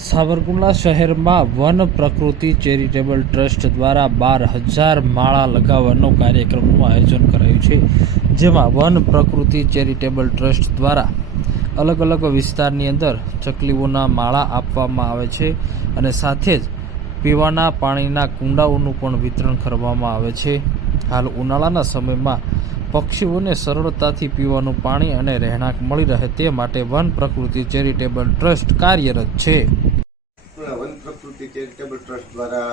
સાવરકુંડલા શહેરમાં વન પ્રકૃતિ charitable trust દ્વારા 12,000 માળા લગાવવાનો કાર્યક્રમનું આયોજન કરાયું છે, જેમાં વન પ્રકૃતિ ચેરિટેબલ ટ્રસ્ટ દ્વારા અલગ અલગ વિસ્તારની અંદર ચકલીઓના માળા આપવામાં આવે છે અને સાથે જ પીવાના પાણીના કુંડાઓનું પણ વિતરણ કરવામાં આવે છે. હાલ ઉનાળાના સમયમાં પક્ષીઓને સરળતાથી પીવાનું પાણી અને રહેણાંક મળી રહે તે માટે વન પ્રકૃતિ ચેરિટેબલ ટ્રસ્ટ કાર્યરત છે. વન પ્રકૃતિ ચેરિટેબલ ટ્રસ્ટ દ્વારા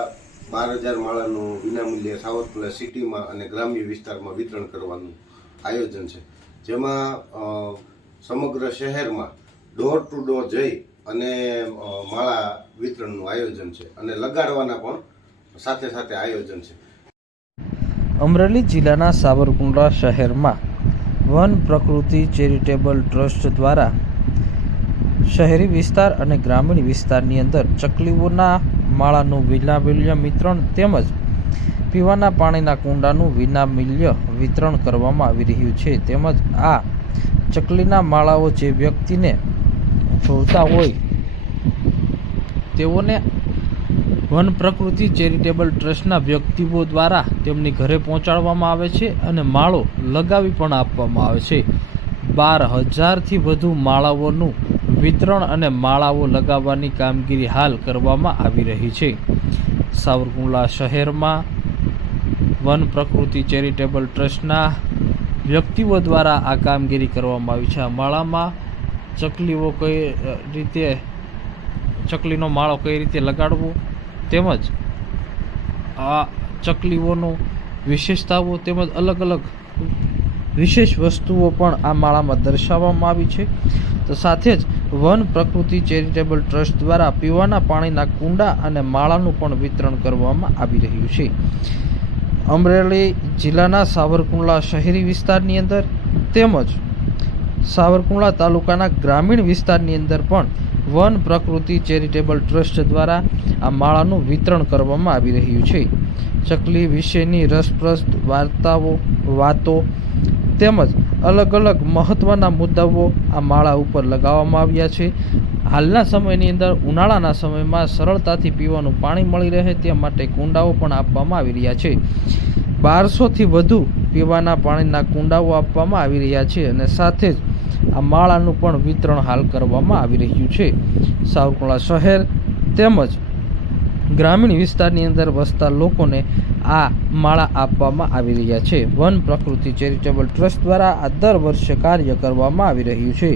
12,000 માળાનું વિનામૂલ્યે સાવરકુંડલા સિટીમાં અને ગ્રામ્ય વિસ્તારમાં વિતરણ કરવાનું આયોજન છે, જેમાં સમગ્ર શહેરમાં ડોર ટુ ડોર જઈ અને માળા વિતરણનું આયોજન છે અને લગાડવાના પણ સાથે સાથે આયોજન છે. અમરેલી જિલ્લાના સાવરકુંડલા શહેરમાં વન પ્રકૃતિ ચેરિટેબલ ટ્રસ્ટ દ્વારા શહેરી વિસ્તાર અને ગ્રામીણ વિસ્તારની અંદર ચકલીઓના માળાનું વિનામૂલ્ય વિતરણ તેમજ પીવાના પાણીના કુંડાનું વિનામૂલ્ય વિતરણ કરવામાં આવી રહ્યું છે. તેમજ આ ચકલીના માળાઓ જે વ્યક્તિને જોઈતા હોય તેઓને વન પ્રકૃતિ ચેરિટેબલ ટ્રસ્ટના વ્યક્તિઓ દ્વારા તેમની ઘરે પહોંચાડવામાં આવે છે અને માળો લગાવી પણ આપવામાં આવે છે. 12,000થી વધુ માળાઓનું વિતરણ અને માળાઓ લગાવવાની કામગીરી હાલ કરવામાં આવી રહી છે. સાવરકુંડલા શહેરમાં વન પ્રકૃતિ ચેરિટેબલ ટ્રસ્ટના વ્યક્તિઓ દ્વારા આ કામગીરી કરવામાં આવી છે. આ માળામાં ચકલીઓ ચકલીનો માળો કઈ રીતે લગાડવો તેમજ આ ચકલીઓનો વિશેષતાઓ તેમજ અલગ અલગ વિશેષ વસ્તુઓ પણ આ માળામાં દર્શાવવામાં આવી છે. તો સાથે જ વન પ્રકૃતિ ચેરિટેબલ ટ્રસ્ટ દ્વારા પીવાના પાણીના કુંડા અને માળાનું પણ વિતરણ કરવામાં આવી રહ્યું છે. અમરેલી જિલ્લાના સાવરકુંડલા શહેરી વિસ્તારની અંદર તેમજ સાવરકુંડલા તાલુકાના ગ્રામીણ વિસ્તારની અંદર પણ વન પ્રકૃતિ ચેરિટેબલ ટ્રસ્ટ દ્વારા આ માળાનું વિતરણ કરવામાં આવી રહ્યું છે. ચકલી વિશેની રસપ્રદ વાતો તેમજ અલગ અલગ મહત્ત્વના મુદ્દાઓ આ માળા ઉપર લગાવવામાં આવ્યા છે. હાલના સમયની અંદર ઉનાળાના સમયમાં સરળતાથી પીવાનું પાણી મળી રહે તે માટે કુંડાઓ પણ આપવામાં આવી રહ્યા છે. 1200થી વધુ પીવાના પાણીના કુંડાઓ આપવામાં આવી રહ્યા છે અને સાથે જ આ માળાનું પણ વિતરણ હાલ કરવામાં આવી રહ્યું છે. સાવરકુંડલા શહેર તેમજ ગ્રામીણ વિસ્તારની અંદર વસતા લોકોને આ માળા આપવામાં આવી રહ્યા છે. વન પ્રકૃતિ ચેરિટેબલ ટ્રસ્ટ દ્વારા આ દર વર્ષે કાર્ય કરવામાં આવી રહ્યું છે.